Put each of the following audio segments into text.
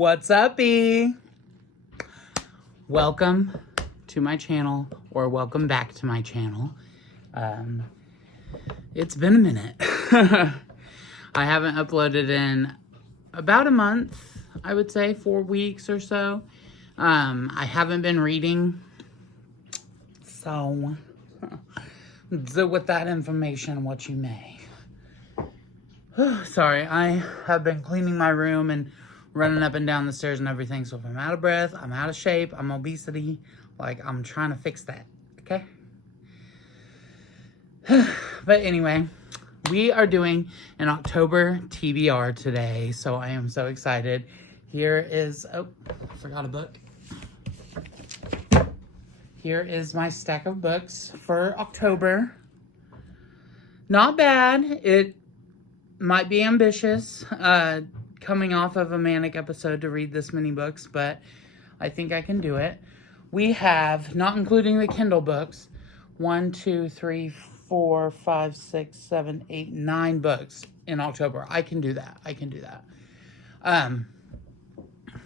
What's up, E? Welcome to my channel, or welcome back to my channel. It's been a minute. I haven't uploaded in about a month, I would say 4 weeks or so. I haven't been reading, so do with that information what you may. Sorry, I have been cleaning my room and running up and down the stairs and everything, so if I'm out of breath, I'm out of shape, I'm obesity, like, I'm trying to fix that, okay? But anyway, we are doing an October TBR today, so I am so excited. Here is, oh, I forgot a book. Here is my stack of books for October. Not bad. It might be ambitious, coming off of a manic episode to read this many books, but I think I can do it. We have, not including the Kindle books, 1, 2, 3, 4, 5, 6, 7, 8, 9 books in October. I can do that. I can do that.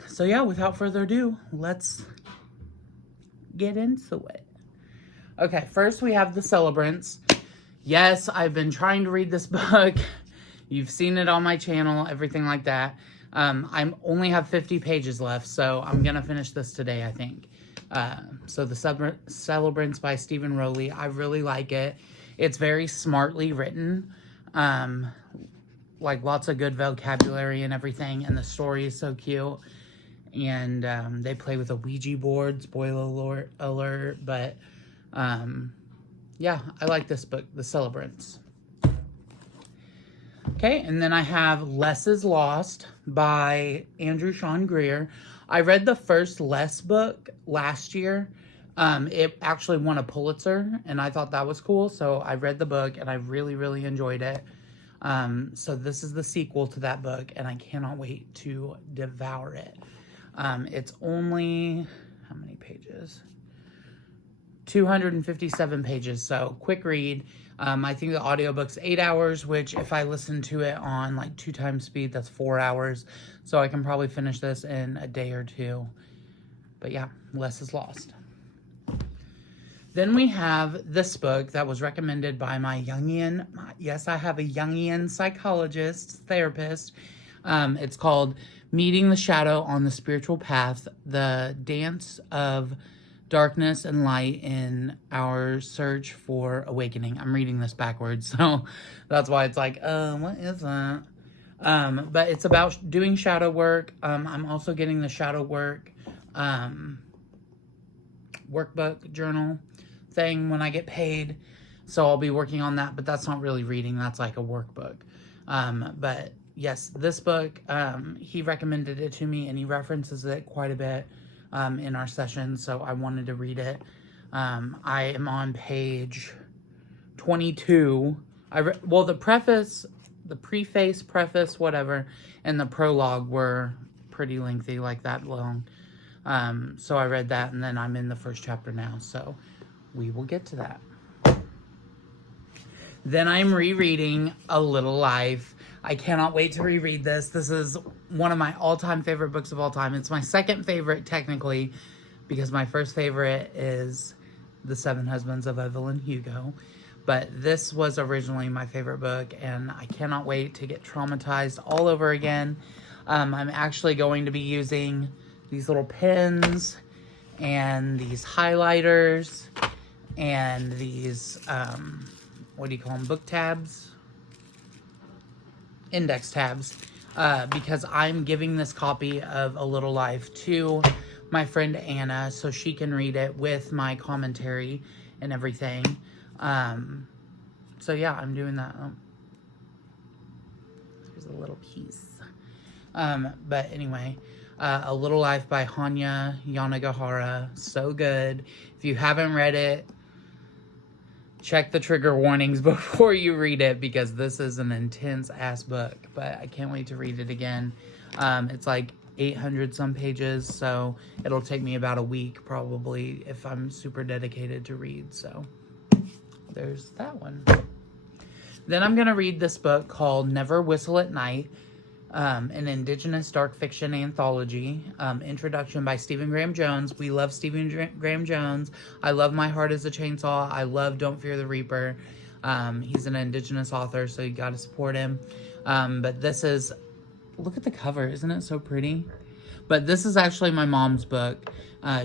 So yeah, without further ado, let's get into it. Okay, first we have The Celebrants. Yes, I've been trying to read this book. You've seen it on my channel, everything like that. I only have 50 pages left, so I'm going to finish this today, I think. So The Celebrants by Stephen Rowley. I really like it. It's very smartly written. Like lots of good vocabulary and everything. And the story is so cute. And they play with a Ouija board. Spoiler alert. But yeah, I like this book, The Celebrants. Okay, and then I have Less is Lost by Andrew Sean Greer. I read the first Less book last year. It actually won a Pulitzer, and I thought that was cool. So I read the book, and I really, really enjoyed it. So this is the sequel to that book, and I cannot wait to devour it. It's only, how many pages? 257 pages, so quick read. I think the audiobook's 8 hours, which if I listen to it on like 2 times speed, that's 4 hours. So I can probably finish this in a day or two. But yeah, Less is Lost. Then we have this book that was recommended by my Jungian, yes, I have a Jungian psychologist, therapist. It's called Meeting the Shadow on the Spiritual Path, the Dance of Darkness and Light in Our Search for Awakening. I'm reading this backwards, so that's why it's like, what is that? But it's about doing shadow work. I'm also getting the shadow work workbook journal thing when I get paid, so I'll be working on that, but that's not really reading, that's like a workbook. But yes, this book, he recommended it to me, and he references it quite a bit in our session, so I wanted to read it. I am on page 22. Well, the preface, whatever, and the prologue were pretty lengthy, like that long. So I read that, and then I'm in the first chapter now, so we will get to that. Then I'm rereading A Little Life. I cannot wait to reread this. This is one of my all-time favorite books of all time. It's my second favorite, technically, because my first favorite is The Seven Husbands of Evelyn Hugo. But this was originally my favorite book, and I cannot wait to get traumatized all over again. I'm actually going to be using these little pens and these highlighters and these, what do you call them, book tabs? Index tabs, because I'm giving this copy of A Little Life to my friend Anna so she can read it with my commentary and everything. So yeah, I'm doing that. There's a little piece. But anyway, A Little Life by Hanya Yanagihara. So good. If you haven't read it, check the trigger warnings before you read it, because this is an intense ass book, but I can't wait to read it again. It's like 800 some pages, so it'll take me about a week probably if I'm super dedicated to read. So there's that one. Then I'm going to read this book called Never Whistle at Night an Indigenous dark fiction anthology. Introduction by Stephen Graham Jones. We love Stephen Graham Jones. I love My Heart is a Chainsaw. I love Don't Fear the Reaper. He's an Indigenous author, so you gotta support him. But this is, look at the cover. Isn't it so pretty? But this is actually my mom's book.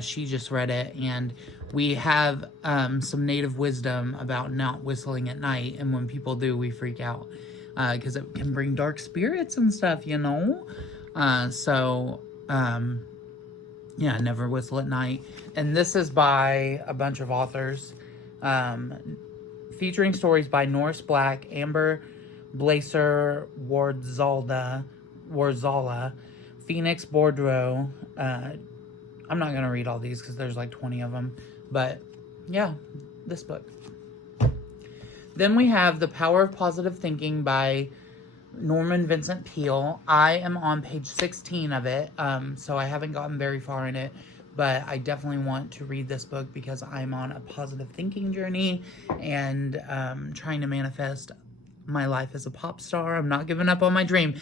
She just read it, and we have some native wisdom about not whistling at night, and when people do, we freak out because it can bring dark spirits and stuff, you know? Yeah, never whistle at night. And this is by a bunch of authors, featuring stories by Norris Black, Amber Blaser Wardzala, Phoenix Bourdreau. I'm not going to read all these because there's like 20 of them. But yeah, this book. Then we have The Power of Positive Thinking by Norman Vincent Peale. I am on page 16 of it, so I haven't gotten very far in it. But I definitely want to read this book because I'm on a positive thinking journey and trying to manifest my life as a pop star. I'm not giving up on my dream.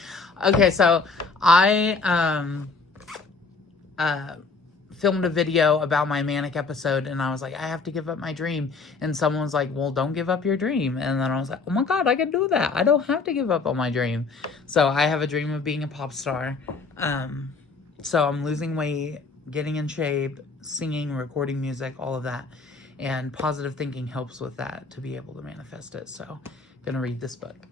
Okay, so I filmed a video about my manic episode, and I was like, I have to give up my dream. And someone was like, well, don't give up your dream. And then I was like, oh my God, I can do that. I don't have to give up on my dream. So I have a dream of being a pop star. So I'm losing weight, getting in shape, singing, recording music, all of that. And positive thinking helps with that to be able to manifest it. So I'm gonna read this book.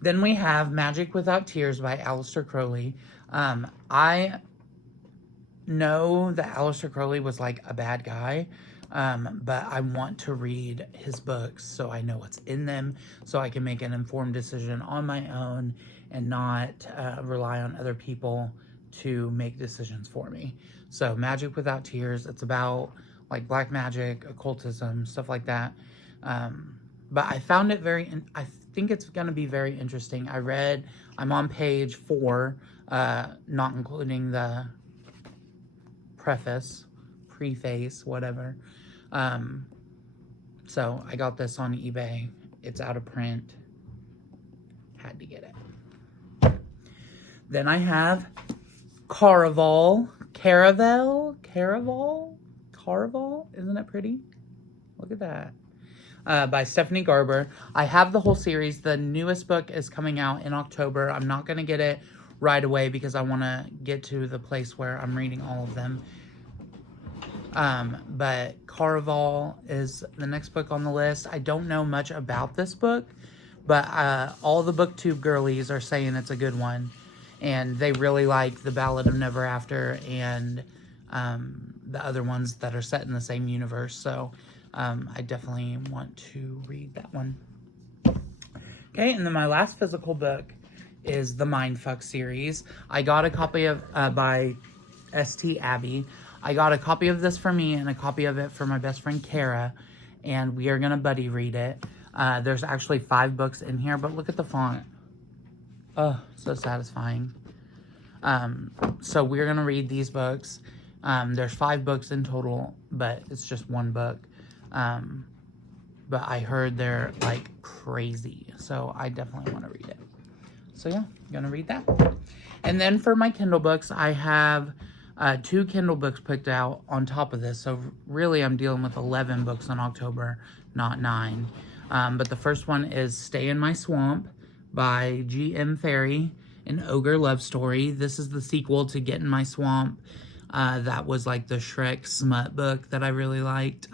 Then we have Magic Without Tears by Aleister Crowley. I know that Aleister Crowley was like a bad guy, but I want to read his books so I know what's in them, so I can make an informed decision on my own and not rely on other people to make decisions for me. So Magic Without Tears, it's about like black magic, occultism, stuff like that. But I found it I think it's going to be very interesting. I'm on page 4, not including the preface, whatever. So I got this on eBay. It's out of print. Had to get it. Then I have Caraval. Isn't it pretty? Look at that. By Stephanie Garber. I have the whole series. The newest book is coming out in October. I'm not going to get it right away because I want to get to the place where I'm reading all of them. But Caraval is the next book on the list. I don't know much about this book, but all the BookTube girlies are saying it's a good one. And they really like The Ballad of Never After and the other ones that are set in the same universe. So I definitely want to read that one. Okay, and then my last physical book is the Mindfuck series. I got a copy of by St. Abbey. I got a copy of this for me and a copy of it for my best friend Kara, and we are gonna buddy read it. There's actually 5 books in here, but look at the font. Oh, so satisfying. So we're gonna read these books. There's 5 books in total, but it's just one book. But I heard they're like crazy, so I definitely want to read it. So yeah, I'm gonna read that. And then for my Kindle books, I have 2 Kindle books picked out on top of this. So really I'm dealing with 11 books in October, not 9. But the first one is Stay in My Swamp by G.M. Ferry, an ogre love story. This is the sequel to Get in My Swamp. That was like the Shrek smut book that I really liked.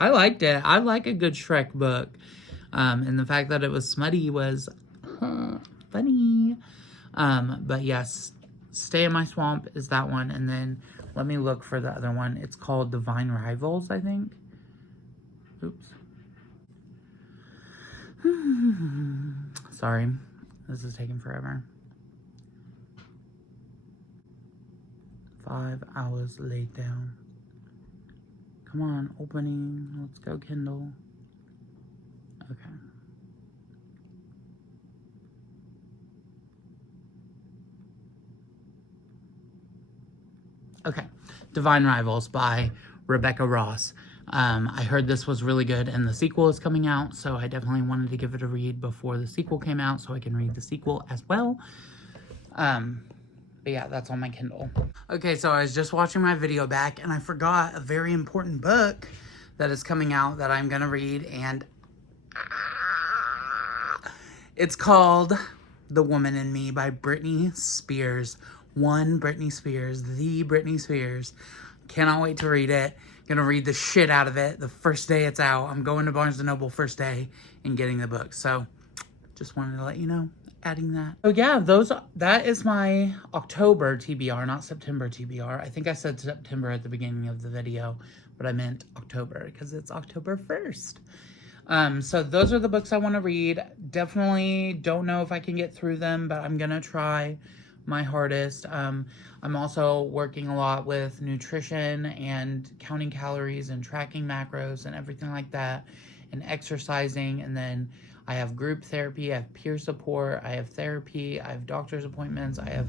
I liked it. I like a good Shrek book. And the fact that it was smutty was funny. But yes, Stay in My Swamp is that one. And then let me look for the other one. It's called Divine Rivals, I think. Oops. Sorry. This is taking forever. 5 hours laid down. Come on, opening. Let's go, Kindle. Okay. Okay. Divine Rivals by Rebecca Ross. I heard this was really good and the sequel is coming out, so I definitely wanted to give it a read before the sequel came out so I can read the sequel as well. But yeah, that's on my Kindle. Okay, so I was just watching my video back and I forgot a very important book that is coming out that I'm gonna read, and it's called The Woman in Me by Britney Spears. One Britney Spears, the Britney Spears. Cannot wait to read it. Gonna read the shit out of it the first day it's out. I'm going to Barnes & Noble first day and getting the book. So just wanted to let you know, adding that. So yeah, that is my October TBR, not September TBR. I think I said September at the beginning of the video, but I meant October because it's October 1st. So those are the books I want to read. Definitely don't know if I can get through them, but I'm gonna try my hardest. I'm also working a lot with nutrition and counting calories and tracking macros and everything like that, and exercising. And then I have group therapy, I have peer support, I have therapy, I have doctor's appointments. I have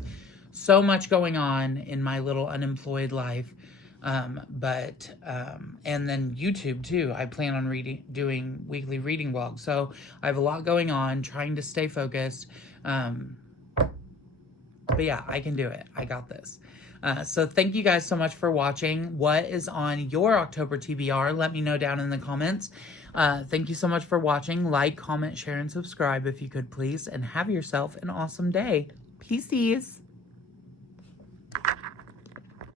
so much going on in my little unemployed life. And then YouTube too. I plan on doing weekly reading vlogs. So I have a lot going on, trying to stay focused. But yeah, I can do it. I got this. So thank you guys so much for watching. What is on your October TBR? Let me know down in the comments. Thank you so much for watching. Like, comment, share, and subscribe if you could please. And have yourself an awesome day. Peace.